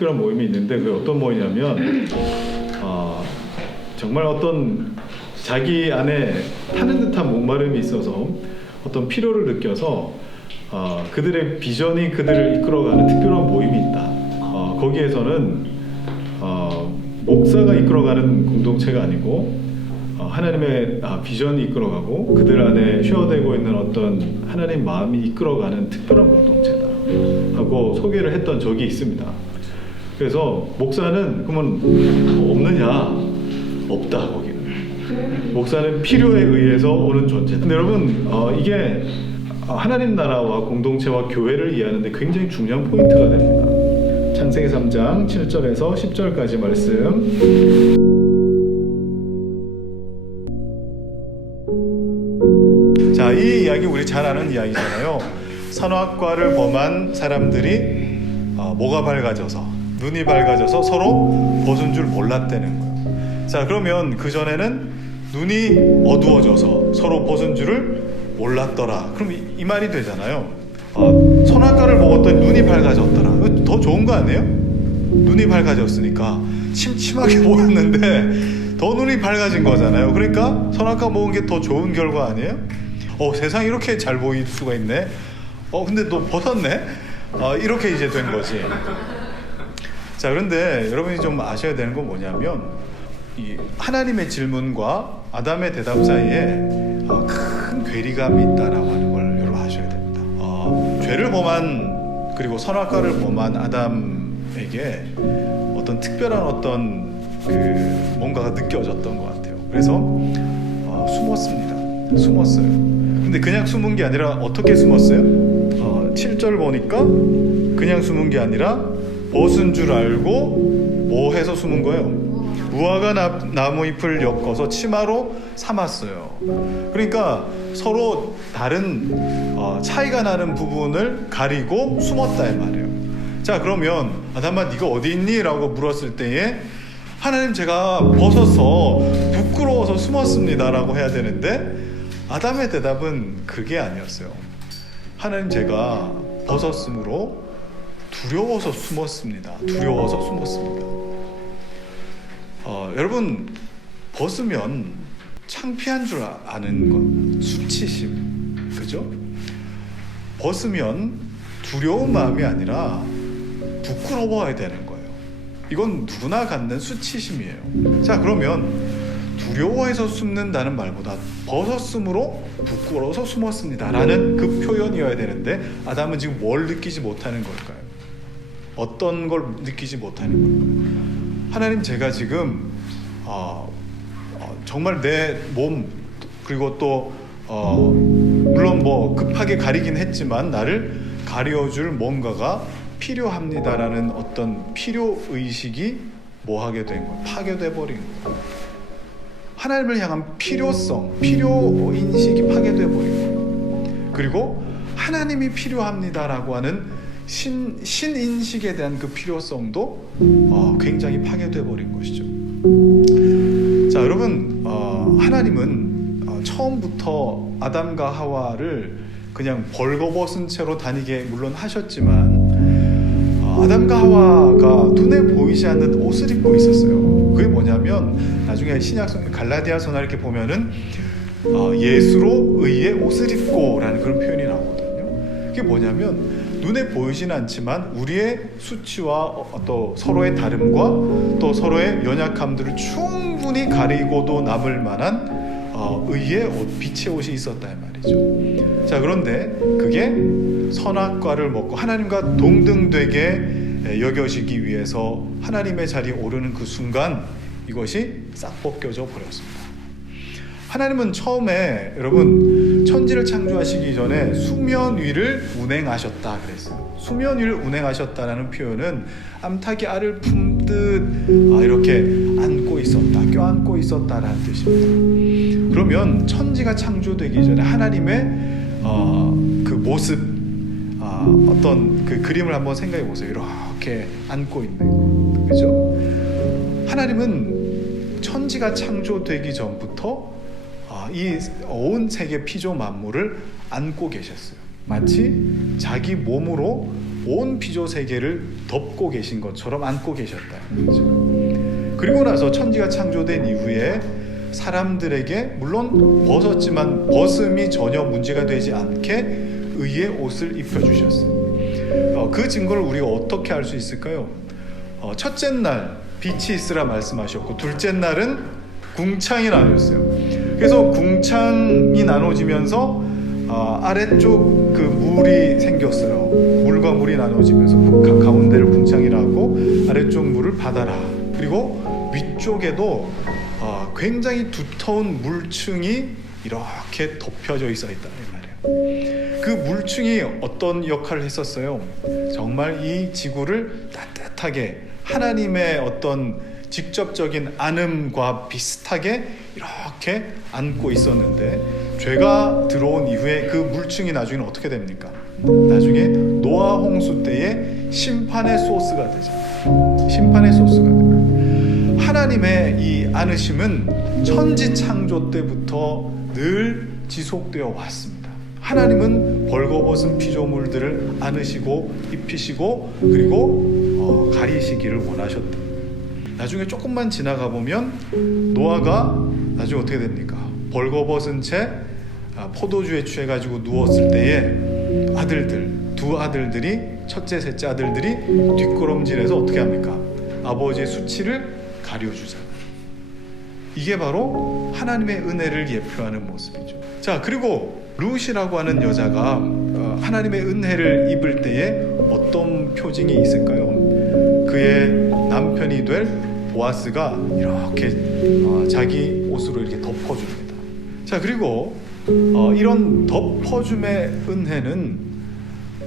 특별한 모임이 있는데 그게 어떤 모임이냐면 어, 정말 어떤 자기 안에 타는 듯한 목마름이 있어서 어떤 필요를 느껴서 어, 그들의 비전이 그들을 이끌어가는 특별한 모임이 있다. 어, 거기에서는 어, 목사가 이끌어가는 공동체가 아니고 어, 하나님의 아, 비전이 이끌어가고 그들 안에 쉐어되고 있는 어떤 하나님 마음이 이끌어가는 특별한 공동체다 하고 소개를 했던 적이 있습니다. 그래서 목사는 그러면 없느냐? 없다 거기는. 목사는 필요에 의해서 오는 존재. 근데 여러분 어, 이게 하나님 나라와 공동체와 교회를 이해하는데 굉장히 중요한 포인트가 됩니다. 창세기 3장 7절에서 10절까지 말씀. 자, 이 이야기 우리 잘 아는 이야기잖아요. 선악과를 범한 사람들이 어, 뭐가 밝아져서 눈이 밝아져서 서로 벗은 줄 몰랐다는 거예요. 자, 그러면 그 전에는 눈이 어두워져서 서로 벗은 줄을 몰랐더라. 그럼 이, 이 말이 되잖아요. 어, 선악과를 먹었더니 눈이 밝아졌더라. 더 좋은 거 아니에요? 눈이 밝아졌으니까 침침하게 보였는데 더 눈이 밝아진 거잖아요. 그러니까 선악과 먹은 게 더 좋은 결과 아니에요? 어, 세상 이렇게 잘 보일 수가 있네. 어, 근데 너 벗었네. 어, 이렇게 이제 된 거지. 자, 그런데 여러분이 좀 아셔야 되는 건 뭐냐면 이 하나님의 질문과 아담의 대답 사이에 어, 큰 괴리감이 있다라고 하는 걸 여러분 아셔야 됩니다. 어, 죄를 범한 그리고 선악과를 범한 아담에게 어떤 특별한 어떤 그 뭔가가 느껴졌던 것 같아요. 그래서 어, 숨었습니다. 숨었어요. 근데 그냥 숨은 게 아니라 어떻게 숨었어요? 어, 7절 보니까 그냥 숨은 게 아니라 벗은 줄 알고 뭐 해서 숨은 거예요? 무화과 나, 나무 잎을 엮어서 치마로 삼았어요. 그러니까 서로 다른 어, 차이가 나는 부분을 가리고 숨었다 이 말이에요. 자 그러면 아담아 네가 어디 있니? 라고 물었을 때에 하나님 제가 벗어서 부끄러워서 숨었습니다 라고 해야 되는데 아담의 대답은 그게 아니었어요. 하나님 제가 벗었으므로 두려워서 숨었습니다. 두려워서 숨었습니다. 어, 여러분 벗으면 창피한 줄 아- 아는 것 수치심 그죠? 벗으면 두려운 마음이 아니라 부끄러워야 되는 거예요. 이건 누구나 갖는 수치심이에요. 자 그러면 두려워해서 숨는다는 말보다 벗었으므로 부끄러워서 숨었습니다라는 그 표현이어야 되는데 아담은 지금 뭘 느끼지 못하는 걸까요? 어떤 걸 느끼지 못하는 걸까요? 하나님 제가 지금 어, 어, 정말 내 몸 그리고 또 어, 물론 뭐 급하게 가리긴 했지만 나를 가려줄 뭔가가 필요합니다라는 어떤 필요 의식이 뭐 하게 된 거예요? 파괴돼 버린 거예요. 하나님을 향한 필요성, 필요 인식이 파괴돼 버린 거예요. 그리고 하나님이 필요합니다라고 하는 신, 신인식에 대한 그 필요성도 어, 굉장히 파괴돼 버린 것이죠. 자, 여러분, 어, 하나님은 어, 처음부터 아담과 하와를 그냥 벌거벗은 채로 다니게 물론 하셨지만 어, 아담과 하와가 눈에 보이지 않는 옷을 입고 있었어요. 그게 뭐냐면 나중에 신약성 갈라디아서나 이렇게 보면은 어, 예수로 의해 옷을 입고라는 그런 표현이 나오거든요. 그게 뭐냐면 눈에 보이진 않지만 우리의 수치와 어, 또 서로의 다름과 또 서로의 연약함들을 충분히 가리고도 남을 만한 어, 의의 옷, 빛의 옷이 있었다 이 말이죠. 자 그런데 그게 선악과를 먹고 하나님과 동등되게 여겨지기 위해서 하나님의 자리에 오르는 그 순간 이것이 싹 벗겨져 버렸습니다. 하나님은 처음에 여러분 천지를 창조하시기 전에 수면 위를 운행하셨다 그랬어요. 수면 위를 운행하셨다라는 표현은 암탉이 알을 품듯 아, 이렇게 안고 있었다, 껴안고 있었다라는 뜻입니다. 그러면 천지가 창조되기 전에 하나님의 어, 그 모습, 아, 어떤 그 그림을 한번 생각해 보세요. 이렇게 안고 있는 거, 그죠? 하나님은 천지가 창조되기 전부터 이 온 세계 피조 만물을 안고 계셨어요. 마치 자기 몸으로 온 피조 세계를 덮고 계신 것처럼 안고 계셨다는 거죠. 그리고 나서 천지가 창조된 이후에 사람들에게 물론 벗었지만 벗음이 전혀 문제가 되지 않게 의의 옷을 입혀 주셨어요. 어, 그 증거를 우리가 어떻게 알 수 있을까요? 어, 첫째 날 빛이 있으라 말씀하셨고 둘째 날은 궁창이 나뉘었어요. 그래서 궁창이 나눠지면서 어, 아래쪽 그 물이 생겼어요. 물과 물이 나눠지면서 그 가, 가운데를 궁창이라고 아래쪽 물을 받아라. 그리고 위쪽에도 어, 굉장히 두터운 물층이 이렇게 덮여져 있어 있다 이 말이에요. 그 물층이 어떤 역할을 했었어요? 정말 이 지구를 따뜻하게 하나님의 어떤 직접적인 안음과 비슷하게 이렇게 안고 있었는데 죄가 들어온 이후에 그 물층이 나중에 어떻게 됩니까? 나중에 노아 홍수 때의 심판의 소스가 되죠. 심판의 소스가 돼요. 하나님의 이 안으심은 천지 창조 때부터 늘 지속되어 왔습니다. 하나님은 벌거벗은 피조물들을 안으시고 입히시고 그리고 어, 가리시기를 원하셨다. 나중에 조금만 지나가 보면 노아가 나중에 어떻게 됩니까? 벌거벗은 채 아, 포도주에 취해 가지고 누웠을 때에 아들들 두 아들들이 첫째 셋째 아들들이 뒷걸음질해서 어떻게 합니까? 아버지의 수치를 가려주잖아요. 이게 바로 하나님의 은혜를 예표하는 모습이죠. 자 그리고 루시라고 하는 여자가 어, 하나님의 은혜를 입을 때에 어떤 표징이 있을까요? 그의 남편이 될 보아스가 이렇게 어, 자기 옷으로 이렇게 덮어줍니다. 자 그리고 어, 이런 덮어줌의 은혜는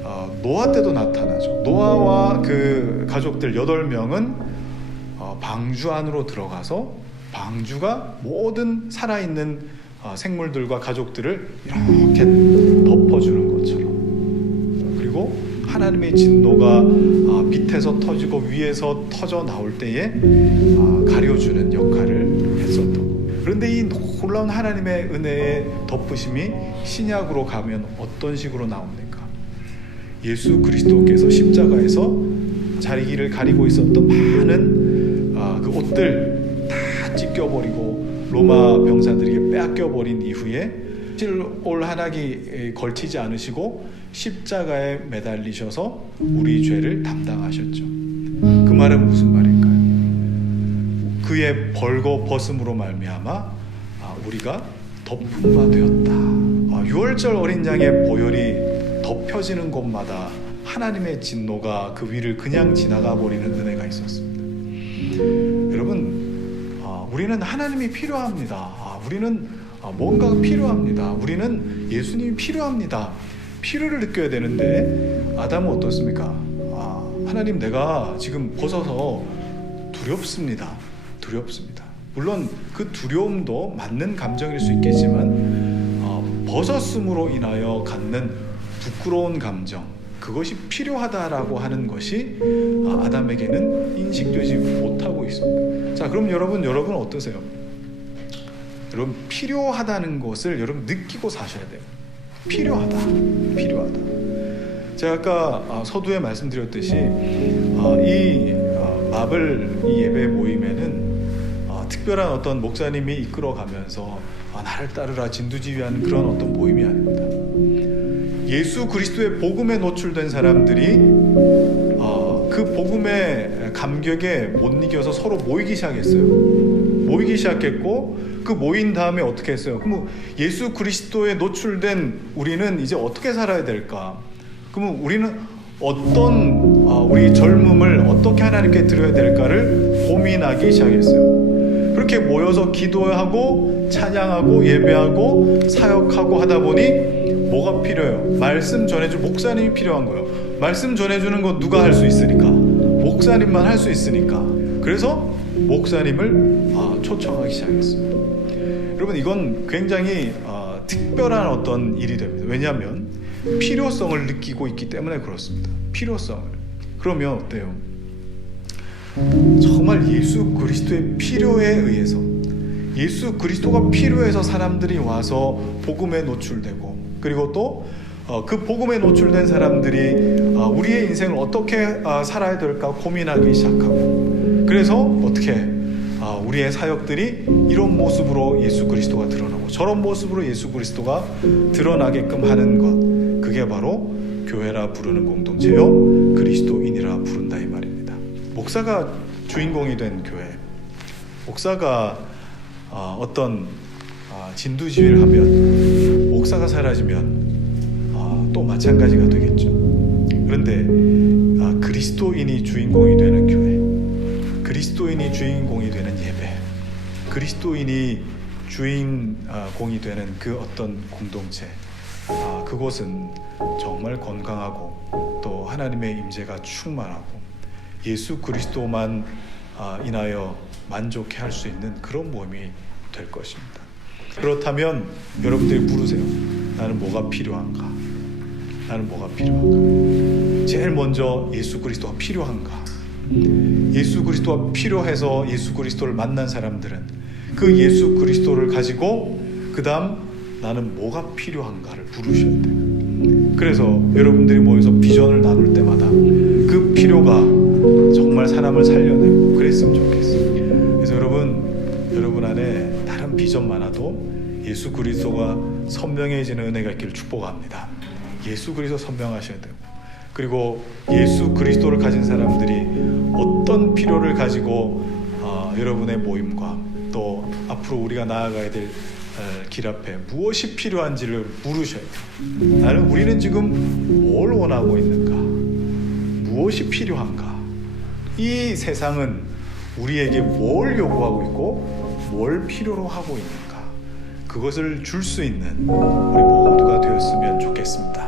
어, 노아 때도 나타나죠. 노아와 그 가족들 여덟 명은 어, 방주 안으로 들어가서 방주가 모든 살아있는 어, 생물들과 가족들을 이렇게 덮어주는 것처럼 그리고 하나님의 진노가 어, 밑에서 터지고 위에서 터져 나올 때에 어, 가려주는 역할을 했었던 그런데 이 놀라운 하나님의 은혜의 덮으심이 신약으로 가면 어떤 식으로 나옵니까? 예수 그리스도께서 십자가에서 자리기를 가리고 있었던 많은 아, 그 옷들 다 찢겨버리고 로마 병사들에게 빼앗겨버린 이후에 올 하나기 걸치지 않으시고 십자가에 매달리셔서 우리 죄를 담당하셨죠. 그 말은 무슨 말일까요? 그의 벌거 벗음으로 말미암아 아, 우리가 덮은 바 되었다. 아, 유월절 어린 양의 보혈이 덮여지는 곳마다 하나님의 진노가 그 위를 그냥 지나가 버리는 은혜가 있었습니다. 여러분, 아, 우리는 하나님이 필요합니다. 아, 우리는 아, 뭔가가 필요합니다. 우리는 예수님이 필요합니다. 필요를 느껴야 되는데 아담은 어떻습니까? 아, 하나님 내가 지금 벗어서 두렵습니다. 두렵습니다. 물론 그 두려움도 맞는 감정일 수 있겠지만 어, 벗었음으로 인하여 갖는 부끄러운 감정 그것이 필요하다라고 하는 것이 아, 아담에게는 인식되지 못하고 있습니다. 자, 그럼 여러분 여러분 어떠세요? 여러분 필요하다는 것을 여러분 느끼고 사셔야 돼요. 필요하다, 필요하다. 제가 아까 아, 서두에 말씀드렸듯이 아, 이 아, 마블 이 예배 모임에는 특별한 어떤 목사님이 이끌어가면서 나를 따르라 진두지휘하는 그런 어떤 모임이 아닙니다. 예수 그리스도의 복음에 노출된 사람들이 그 복음의 감격에 못 이겨서 서로 모이기 시작했어요. 모이기 시작했고 그 모인 다음에 어떻게 했어요? 그럼 예수 그리스도에 노출된 우리는 이제 어떻게 살아야 될까? 그러면 우리는 어떤 우리 젊음을 어떻게 하나님께 드려야 될까를 고민하기 시작했어요. 그렇게 모여서 기도하고 찬양하고 예배하고 사역하고 하다 보니 뭐가 필요해요? 말씀 전해줄 목사님이 필요한 거예요. 말씀 전해주는 건 누가 할 수 있으니까 목사님만 할 수 있으니까 그래서 목사님을 아, 초청하기 시작했습니다. 여러분 이건 굉장히 아, 특별한 어떤 일이 됩니다. 왜냐하면 필요성을 느끼고 있기 때문에 그렇습니다. 필요성을 그러면 어때요? 정말 예수 그리스도의 필요에 의해서 예수 그리스도가 필요해서 사람들이 와서 복음에 노출되고 그리고 또 어, 그 복음에 노출된 사람들이 어, 우리의 인생을 어떻게 어, 살아야 될까 고민하기 시작하고 그래서 어떻게 아, 우리의 사역들이 이런 모습으로 예수 그리스도가 드러나고 저런 모습으로 예수 그리스도가 드러나게끔 하는 것 그게 바로 교회라 부르는 공동체요 그리스도인이라 부른다. 목사가 주인공이 된 교회, 목사가 아, 어떤 아, 진두지휘를 하면 목사가 사라지면 아, 또 마찬가지가 되겠죠. 그런데 아, 그리스도인이 주인공이 되는 교회, 그리스도인이 주인공이 되는 예배, 그리스도인이 주인공이 되는 그 어떤 공동체, 아, 그곳은 정말 건강하고 또 하나님의 임재가 충만하고 예수 그리스도만 아, 인하여 만족해 할 수 있는 그런 모임이 될 것입니다. 그렇다면 여러분들이 물으세요. 나는 뭐가 필요한가? 나는 뭐가 필요한가? 제일 먼저 예수 그리스도가 필요한가? 예수 그리스도가 필요해서 예수 그리스도를 만난 사람들은 그 예수 그리스도를 가지고 그다음 나는 뭐가 필요한가를 부르셔야 돼요. 그래서 여러분들이 모여서 비전을 나눌 때마다 그 필요가 정말 사람을 살려내고 그랬으면 좋겠어요. 그래서 여러분 여러분 안에 다른 비전 많아도 예수 그리스도가 선명해지는 은혜가 있기를 축복합니다. 예수 그리스도 선명하셔야 되고 그리고 예수 그리스도를 가진 사람들이 어떤 필요를 가지고 어, 여러분의 모임과 또 앞으로 우리가 나아가야 될 길 앞에 무엇이 필요한지를 물으셔야 돼요. 나는 우리는 지금 뭘 원하고 있는가? 무엇이 필요한가? 이 세상은 우리에게 뭘 요구하고 있고 뭘 필요로 하고 있는가? 그것을 줄 수 있는 우리 모두가 되었으면 좋겠습니다.